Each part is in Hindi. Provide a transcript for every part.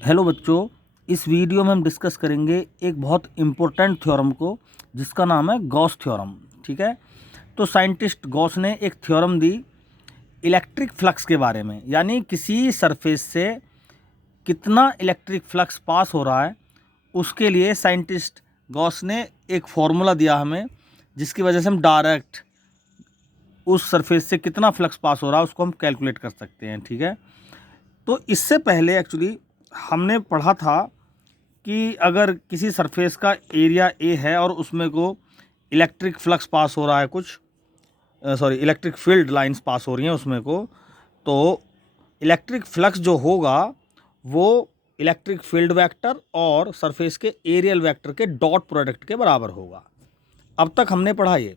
हेलो बच्चों, इस वीडियो में हम डिस्कस करेंगे एक बहुत इम्पोर्टेंट थ्योरम को जिसका नाम है गॉस थ्योरम। ठीक है, तो साइंटिस्ट गॉस ने एक थ्योरम दी इलेक्ट्रिक फ्लक्स के बारे में, यानी किसी सरफेस से कितना इलेक्ट्रिक फ्लक्स पास हो रहा है उसके लिए साइंटिस्ट गॉस ने एक फॉर्मूला दिया हमें, जिसकी वजह से हम डायरेक्ट उस सरफेस से कितना फ्लक्स पास हो रहा है उसको हम कैलकुलेट कर सकते हैं। ठीक है, तो इससे पहले एक्चुअली हमने पढ़ा था कि अगर किसी सरफेस का एरिया ए है और उसमें को इलेक्ट्रिक फ्लक्स पास हो रहा है, कुछ इलेक्ट्रिक फील्ड लाइंस पास हो रही हैं उसमें को, तो इलेक्ट्रिक फ्लक्स जो होगा वो इलेक्ट्रिक फील्ड वेक्टर और सरफेस के एरियल वेक्टर के डॉट प्रोडक्ट के बराबर होगा। अब तक हमने पढ़ा ये।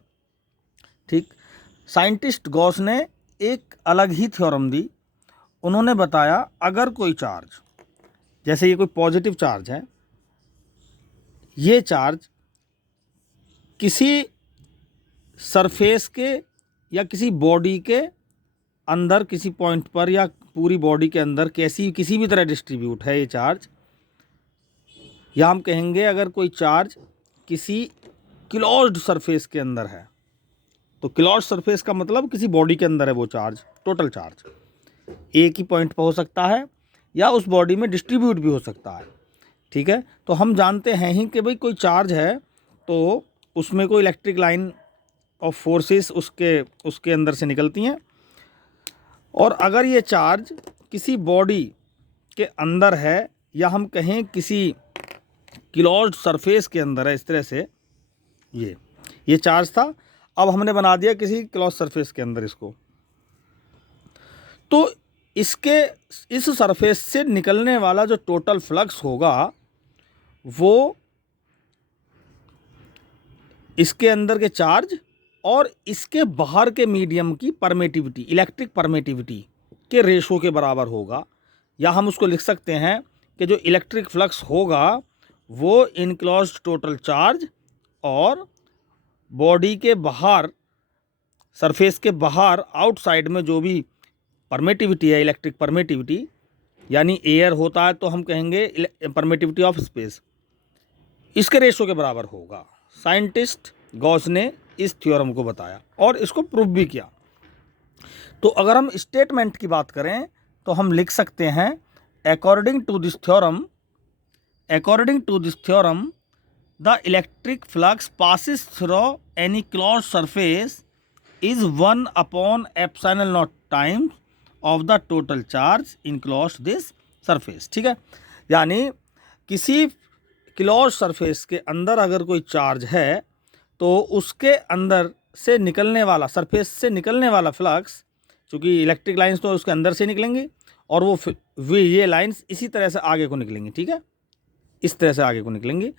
ठीक, साइंटिस्ट गॉस ने एक अलग ही थ्योरम दी। उन्होंने बताया अगर कोई चार्ज, जैसे ये कोई पॉजिटिव चार्ज है, ये चार्ज किसी सरफेस के या किसी बॉडी के अंदर किसी पॉइंट पर या पूरी बॉडी के अंदर किसी भी तरह डिस्ट्रीब्यूट है ये चार्ज, या हम कहेंगे अगर कोई चार्ज किसी क्लोज्ड सरफेस के अंदर है, तो क्लोज्ड सरफेस का मतलब किसी बॉडी के अंदर है वो चार्ज, टोटल चार्ज एक ही पॉइंट पर हो सकता है या उस बॉडी में डिस्ट्रीब्यूट भी हो सकता है। ठीक है, तो हम जानते हैं ही कि भाई कोई चार्ज है तो उसमें कोई इलेक्ट्रिक लाइन ऑफ फोर्सेस उसके अंदर से निकलती हैं, और अगर ये चार्ज किसी बॉडी के अंदर है या हम कहें किसी क्लोज्ड सरफेस के अंदर है, इस तरह से ये चार्ज था, अब हमने बना दिया किसी क्लोज्ड सरफेस के अंदर इसको, तो इस सरफेस से निकलने वाला जो टोटल फ्लक्स होगा वो इसके अंदर के चार्ज और इसके बाहर के मीडियम की परमिटिविटी, इलेक्ट्रिक परमिटिविटी के रेशो के बराबर होगा। या हम उसको लिख सकते हैं कि जो इलेक्ट्रिक फ्लक्स होगा वो इनक्लोज्ड टोटल चार्ज और बॉडी के बाहर, सरफेस के बाहर आउटसाइड में जो भी परमिटिविटी है, इलेक्ट्रिक परमिटिविटी, यानी एयर होता है तो हम कहेंगे परमिटिविटी ऑफ स्पेस, इसके रेशो के बराबर होगा। साइंटिस्ट गॉस ने इस थ्योरम को बताया और इसको प्रूव भी किया। तो अगर हम स्टेटमेंट की बात करें तो हम लिख सकते हैं according to this theorem the electric flux passes through any closed surface is 1/ε0 times of the total charge enclosed this surface. ठीक है, यानी किसी क्लोज्ड सरफेस के अंदर अगर कोई चार्ज है तो उसके अंदर से निकलने वाला, सरफेस से निकलने वाला फ्लक्स, चूँकि इलेक्ट्रिक लाइंस तो उसके अंदर से निकलेंगी और ये लाइंस इसी तरह से आगे को निकलेंगी। ठीक है, इस तरह से आगे को निकलेंगी,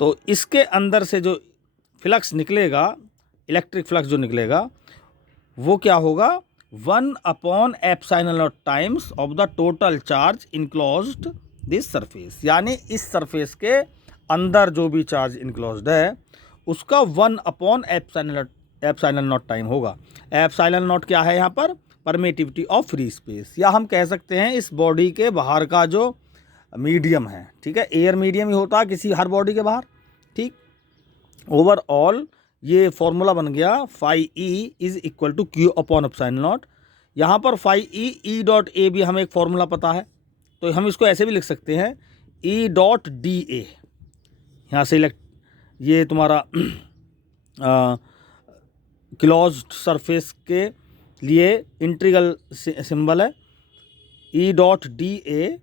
तो इसके अंदर से जो फ्लक्स निकलेगा, इलेक्ट्रिक फ्लक्स जो निकलेगा वो क्या होगा, 1/ε0 times of the total charge enclosed this surface, यानी इस सरफेस के अंदर जो भी चार्ज इनक्लोज्ड है उसका 1/ε0 टाइम होगा। ε0 क्या है यहाँ पर, परमिटिविटी ऑफ फ्री स्पेस, या हम कह सकते हैं इस बॉडी के बाहर का जो मीडियम है। ठीक है, एयर मीडियम ही होता है किसी हर बॉडी के बाहर। ठीक, ओवरऑल ये फॉर्मूला बन गया phi E is equal to Q upon ε0। यहाँ पर फाई ई डॉट ए भी हमें एक फॉर्मूला पता है, तो हम इसको ऐसे भी लिख सकते हैं ई डॉट डी ए। यहाँ से ये तुम्हारा क्लोज्ड सरफेस के लिए इंटीग्रल सिंबल है, E dot D A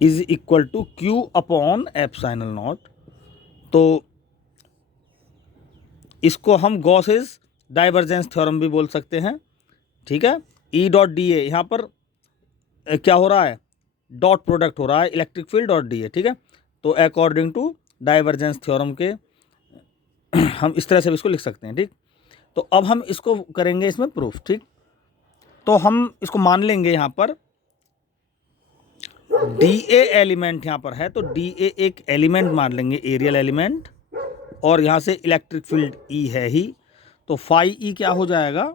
is equal to Q upon ε0। तो इसको हम गॉसेस डाइवर्जेंस थ्योरम भी बोल सकते हैं। ठीक है, ई डॉट डी ए, यहाँ पर क्या हो रहा है, डॉट प्रोडक्ट हो रहा है इलेक्ट्रिक फील्ड और डी ए। ठीक है, तो अकॉर्डिंग टू डाइवर्जेंस थ्योरम के हम इस तरह से इसको लिख सकते हैं। ठीक, तो अब हम इसको करेंगे इसमें प्रूफ। ठीक, तो हम इसको मान लेंगे, यहाँ पर डी ए एलिमेंट यहाँ पर है तो डी ए एक एलिमेंट मान लेंगे, एरियल एलिमेंट, और यहाँ से इलेक्ट्रिक फील्ड ई है ही, तो फाई ई क्या हो जाएगा,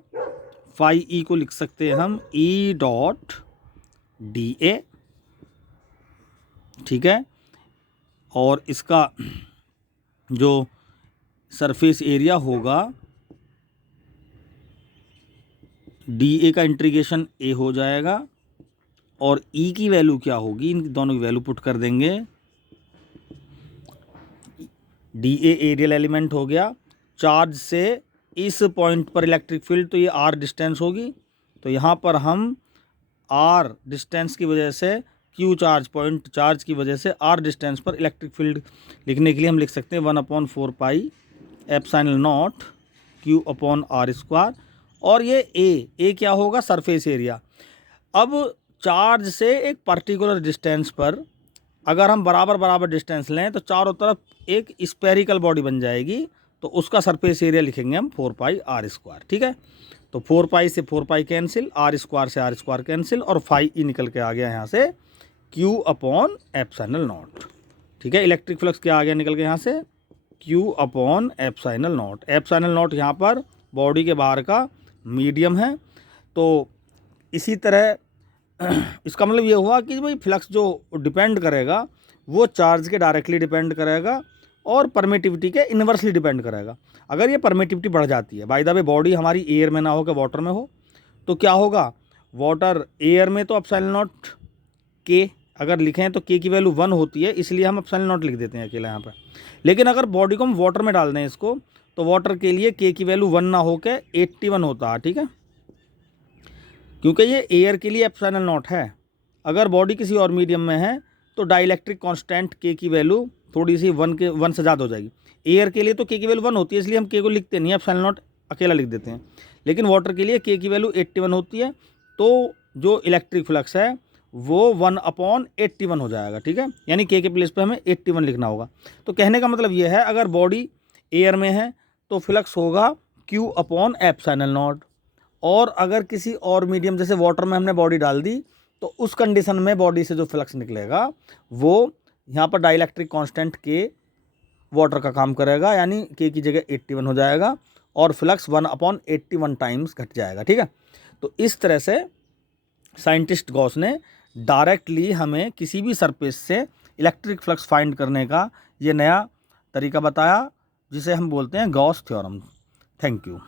फाई ई को लिख सकते हैं हम ई डॉट dA, ठीक है, और इसका जो सरफेस एरिया होगा dA का इंटीग्रेशन A हो जाएगा, और E की वैल्यू क्या होगी, इन दोनों की वैल्यू पुट कर देंगे। dA एरियल एलिमेंट हो गया, चार्ज से इस पॉइंट पर इलेक्ट्रिक फील्ड, तो ये r डिस्टेंस होगी, तो यहाँ पर हम r डिस्टेंस की वजह से q चार्ज पॉइंट चार्ज की वजह से r डिस्टेंस पर इलेक्ट्रिक फील्ड लिखने के लिए हम लिख सकते हैं 1/4 एप्सिलॉन नॉट q/r²। और ये a क्या होगा, सरफेस एरिया। अब चार्ज से एक पर्टिकुलर डिस्टेंस पर अगर हम बराबर डिस्टेंस लें तो चारों तरफ एक स्फेरिकल बॉडी बन जाएगी, तो उसका सरफेस एरिया लिखेंगे हम 4πr², ठीक है। तो 4π से 4π कैंसिल, r² से r² कैंसिल, और फाई ई निकल के आ गया यहाँ से q/ε0, ठीक है। इलेक्ट्रिक फ्लक्स क्या आ गया निकल के यहाँ से, q/ε0। ε0 यहाँ पर बॉडी के बाहर का मीडियम है। तो इसी तरह इसका मतलब ये हुआ कि भाई फ्लक्स जो डिपेंड करेगा वो चार्ज के डायरेक्टली डिपेंड करेगा और परमिटिविटी के इन्वर्सली डिपेंड करेगा। अगर ये परमिटिविटी बढ़ जाती है, बाय द वे बॉडी हमारी एयर में ना हो कि वाटर में हो, तो क्या होगा, वाटर एयर में तो ε0 के अगर लिखें तो के की वैल्यू 1 होती है, इसलिए हम ε0 लिख देते हैं अकेला यहाँ पर। लेकिन अगर बॉडी को हम वाटर में डाल दें इसको, तो वाटर के लिए के की वैल्यू 1 ना हो के 81 होता है, ठीक है, क्योंकि ये एयर के लिए ε0 है। अगर बॉडी किसी और मीडियम में है तो डाइलेक्ट्रिक कांस्टेंट के की वैल्यू थोड़ी सी 1 से ज़्यादा हो जाएगी। एयर के लिए तो के की वैल्यू 1 होती है, इसलिए हम के को लिखते नहीं, ε0 अकेला लिख देते हैं। लेकिन वाटर के लिए के की वैल्यू 81 होती है, तो जो इलेक्ट्रिक फ्लक्स है वो 1/81 हो जाएगा, ठीक है। यानी के प्लेस पे हमें 81 लिखना होगा। तो कहने का मतलब ये है, अगर बॉडी एयर में है तो फ्लक्स होगा q/ε0, और अगर किसी और मीडियम जैसे वाटर में हमने बॉडी डाल दी, तो उस कंडीशन में बॉडी से जो फ्लक्स निकलेगा वो यहाँ पर डाइलेक्ट्रिक कांस्टेंट के वाटर का काम करेगा, यानी के की जगह 81 हो जाएगा और फ्लक्स 1/81 टाइम्स घट जाएगा, ठीक है। तो इस तरह से साइंटिस्ट गॉस ने डायरेक्टली हमें किसी भी सरफेस से इलेक्ट्रिक फ्लक्स फाइंड करने का ये नया तरीका बताया, जिसे हम बोलते हैं गॉस थ्योरम। Thank you.